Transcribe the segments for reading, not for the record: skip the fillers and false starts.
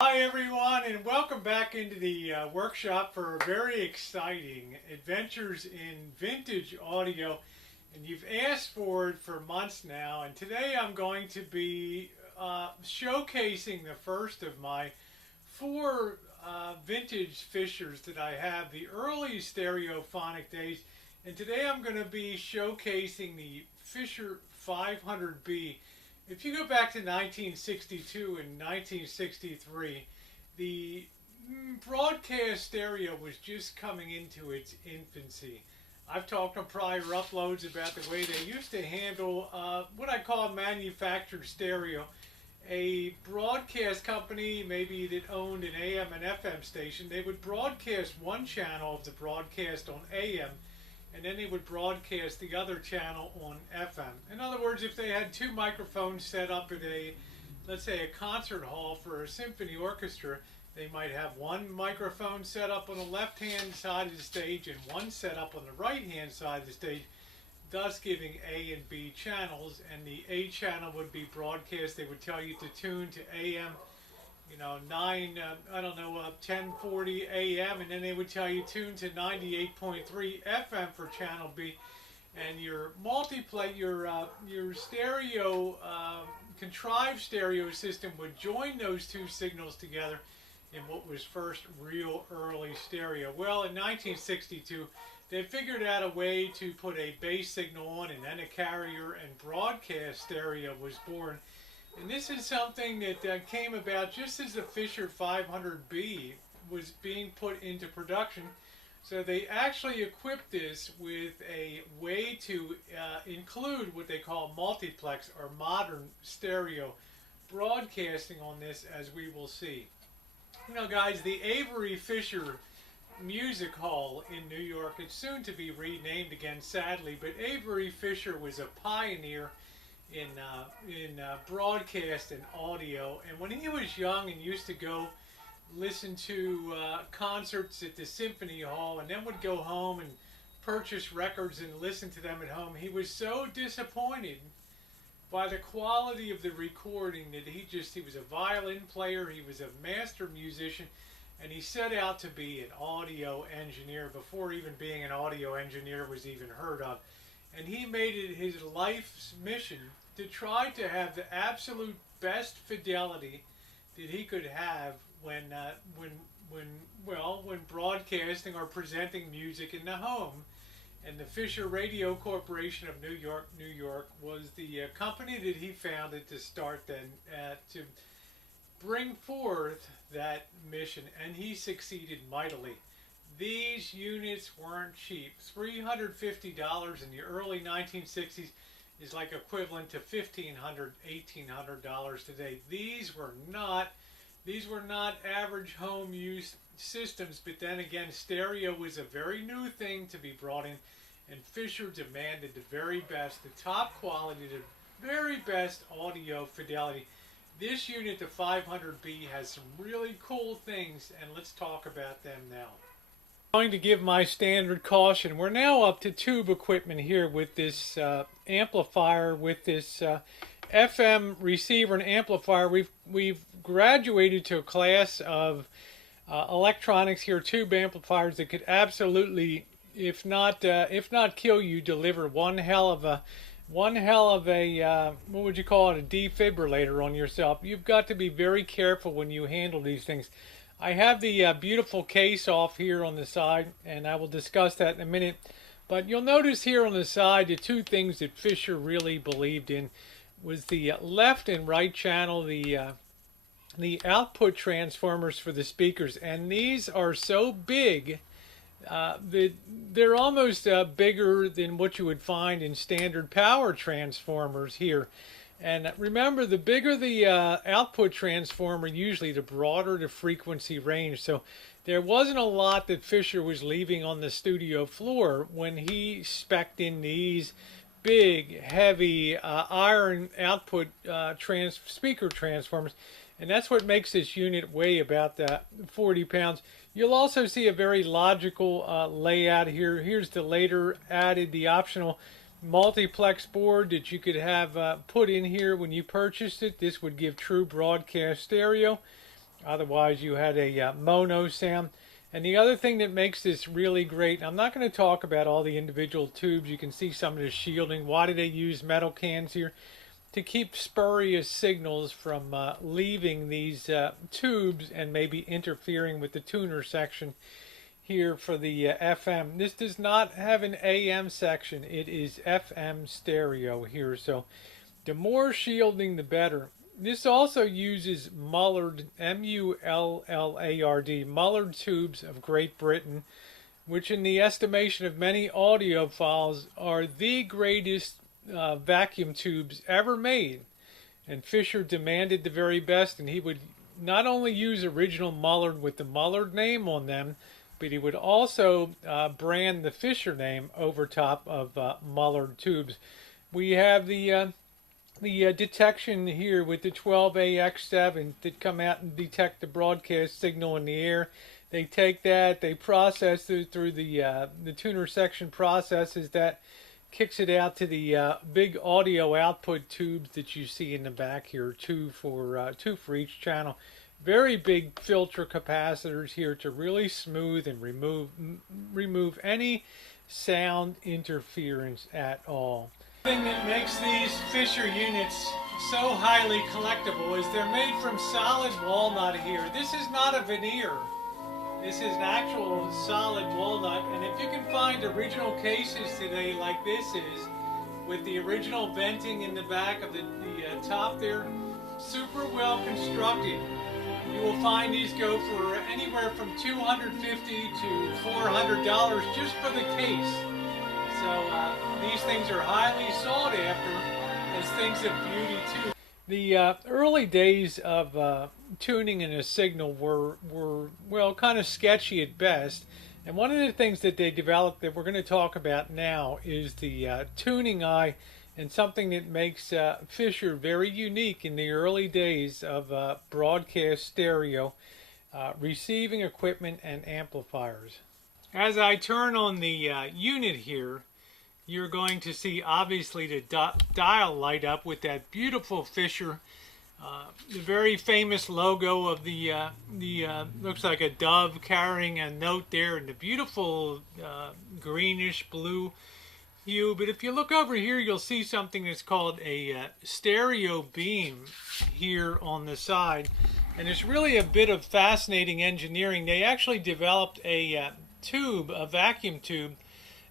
Hi everyone, and welcome back into the workshop for very exciting adventures in vintage audio. And you've asked for it for months now, and today I'm going to be showcasing the first of my four vintage Fishers that I have, the early stereophonic days. And today I'm going to be showcasing the Fisher 500B. If you go back to 1962 and 1963, the broadcast stereo was just coming into its infancy. I've talked on prior uploads about the way they used to handle what I call manufactured stereo. A broadcast company, maybe that owned an AM and FM station, they would broadcast one channel of the broadcast on AM, and then they would broadcast the other channel on FM. In other words, if they had two microphones set up at let's say a concert hall for a symphony orchestra, they might have one microphone set up on the left-hand side of the stage and one set up on the right-hand side of the stage, thus giving A and B channels. And the A channel would be broadcast. They would tell you to tune to AM, 1040 AM, and then they would tell you tune to 98.3 FM for channel B. And your your stereo, contrived stereo system would join those two signals together in what was first real early stereo. Well, in 1962, they figured out a way to put a base signal on, and then a carrier, and broadcast stereo was born. And this is something that came about just as the Fisher 500B was being put into production. So they actually equipped this with a way to include what they call multiplex, or modern stereo broadcasting on this, as we will see. Guys, the Avery Fisher Music Hall in New York, it's soon to be renamed again, sadly, but Avery Fisher was a pioneer in broadcast and audio. And when he was young and used to go listen to concerts at the Symphony Hall, and then would go home and purchase records and listen to them at home, he was so disappointed by the quality of the recording that he was a violin player, he was a master musician, and he set out to be an audio engineer before even being an audio engineer was even heard of. And he made it his life's mission to try to have the absolute best fidelity that he could have when broadcasting or presenting music in the home. And the Fisher Radio Corporation of New York was the company that he founded to start then to bring forth that mission, and he succeeded mightily. These units weren't cheap. $350 in the early 1960s is like equivalent to $1,500, $1,800 today. These were not average home use systems, but then again, stereo was a very new thing to be brought in, and Fisher demanded the very best, the top quality, the very best audio fidelity. This unit, the 500B, has some really cool things, and let's talk about them now. I'm going to give my standard caution. We're now up to tube equipment here with this amplifier, with this FM receiver and amplifier. We've graduated to a class of electronics here, tube amplifiers that could absolutely, if not kill you, deliver one hell of a what would you call it, a defibrillator on yourself. You've got to be very careful when you handle these things. I have the beautiful case off here on the side, and I will discuss that in a minute. But you'll notice here on the side the two things that Fisher really believed in was the left and right channel, the output transformers for the speakers. And these are so big that they're almost bigger than what you would find in standard power transformers here. And remember, the bigger the output transformer, usually the broader the frequency range. So there wasn't a lot that Fisher was leaving on the studio floor when he spec'd in these big, heavy iron output speaker transformers. And that's what makes this unit weigh about 40 pounds. You'll also see a very logical layout here. Here's the later added, the optional multiplex board that you could have put in here when you purchased it. This would give true broadcast stereo. Otherwise, you had a mono sound. And the other thing that makes this really great, I'm not going to talk about all the individual tubes. You can see some of the shielding. Why do they use metal cans here? To keep spurious signals from leaving these tubes and maybe interfering with the tuner section here for the FM. This does not have an AM section. It is FM stereo here. So the more shielding, the better. This also uses Mullard, M-U-L-L-A-R-D, Mullard tubes of Great Britain, which in the estimation of many audiophiles are the greatest vacuum tubes ever made. And Fisher demanded the very best, and he would not only use original Mullard with the Mullard name on them, but he would also brand the Fisher name over top of Mullard tubes. We have the detection here with the 12AX7 that come out and detect the broadcast signal in the air. They take that, they process it through the tuner section processes that, kicks it out to the big audio output tubes that you see in the back here, two for each channel. Very big filter capacitors here to really smooth and remove any sound interference at all. The thing that makes these Fisher units so highly collectible is they're made from solid walnut here. This is not a veneer. This is an actual solid walnut, and if you can find original cases today like this is, with the original venting in the back of the top there, super well constructed. You will find these go for anywhere from $250 to $400 just for the case. So these things are highly sought after as things of beauty too. The early days of tuning in a signal were well, kind of sketchy at best. And one of the things that they developed that we're going to talk about now is the tuning eye, and something that makes Fisher very unique in the early days of broadcast stereo, receiving equipment and amplifiers. As I turn on the unit here, you're going to see obviously the dial light up with that beautiful Fisher, the very famous logo of the looks like a dove carrying a note there, and the beautiful greenish blue hue. But if you look over here, you'll see something that's called a stereo beam here on the side, and it's really a bit of fascinating engineering. They actually developed a tube, a vacuum tube,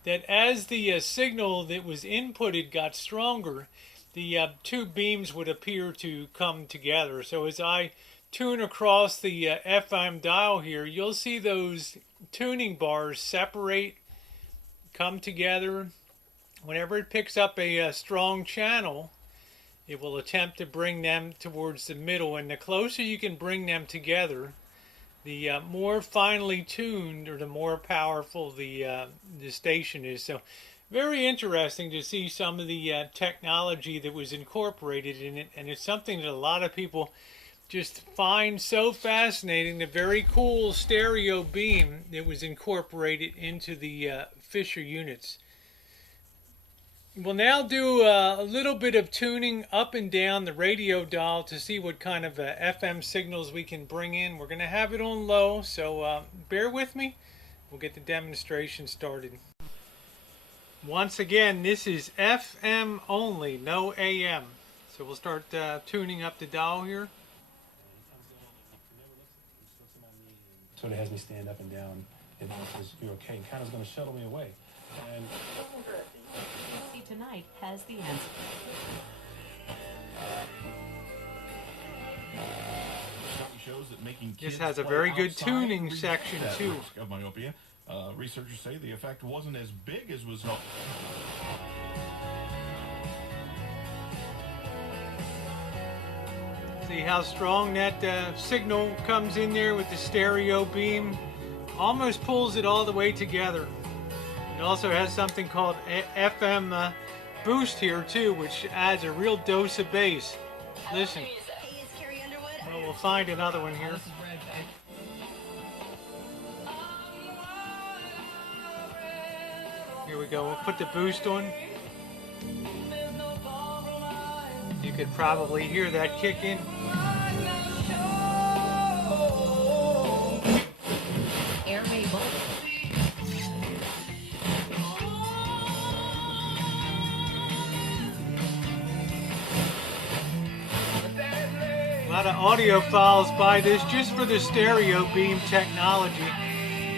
that as the signal that was inputted got stronger, the two beams would appear to come together. So as I tune across the FM dial here, you'll see those tuning bars separate, come together. Whenever it picks up a strong channel, it will attempt to bring them towards the middle, and the closer you can bring them together, the more finely tuned or the more powerful the station is. So very interesting to see some of the technology that was incorporated in it, and it's something that a lot of people just find so fascinating, the very cool stereo beam that was incorporated into the Fisher units. We'll now do a little bit of tuning up and down the radio dial to see what kind of FM signals we can bring in. We're going to have it on low, so bear with me. We'll get the demonstration started. Once again, this is FM only, no AM. So we'll start tuning up the dial here. So it has me stand up and down, and it says, "You're okay," and kind of is going to shuttle me away. And See Tonight has the answer. Shows that making This kids has a play very good outside tuning reduces section that too. risk of myopia. Researchers say the effect wasn't as big as was hoped. See how strong that signal comes in there with the stereo beam. Almost pulls it all the way together. It also has something called FM boost here too, which adds a real dose of bass. Listen. Well, we'll find another one here. Here we go. We'll put the boost on. You could probably hear that kick in. lot of audiophiles buy this just for the stereo beam technology.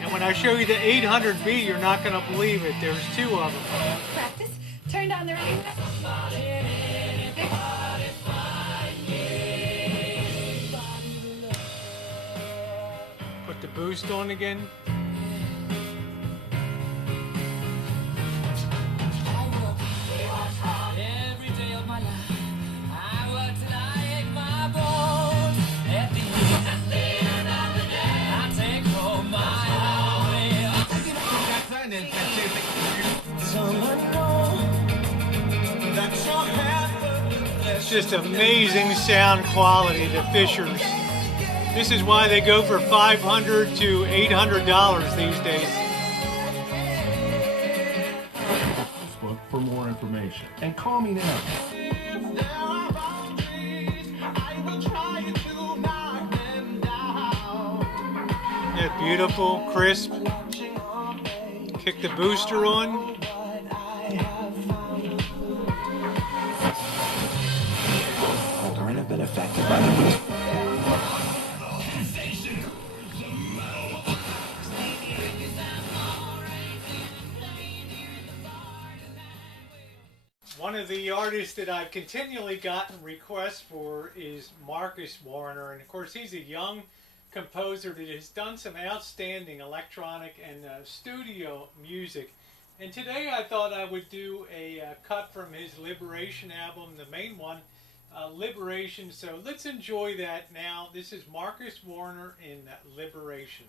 And when I show you the 800B, you're not going to believe it. There's two of them. Practice. Turned on the radio. Put the boost on again. Every day of my life, I work till I ache my bones. At the end of the day, I take home my It's just amazing sound quality, the Fishers. This is why they go for $500 to $800 these days. Facebook for more information. And call me now. Yeah, beautiful, crisp. Kick the booster on. Children have been affected by the boost. One of the artists that I've continually gotten requests for is Marcus Warner, and of course he's a young composer that has done some outstanding electronic and studio music. And today I thought I would do a cut from his Liberation album, the main one, Liberation. So let's enjoy that now. This is Marcus Warner in Liberation.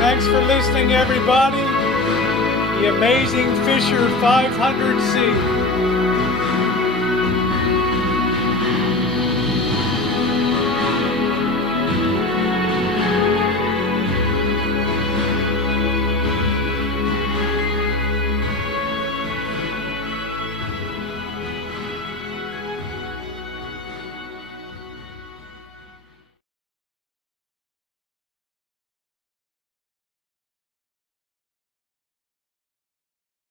Thanks for listening, everybody. The amazing Fisher 500C.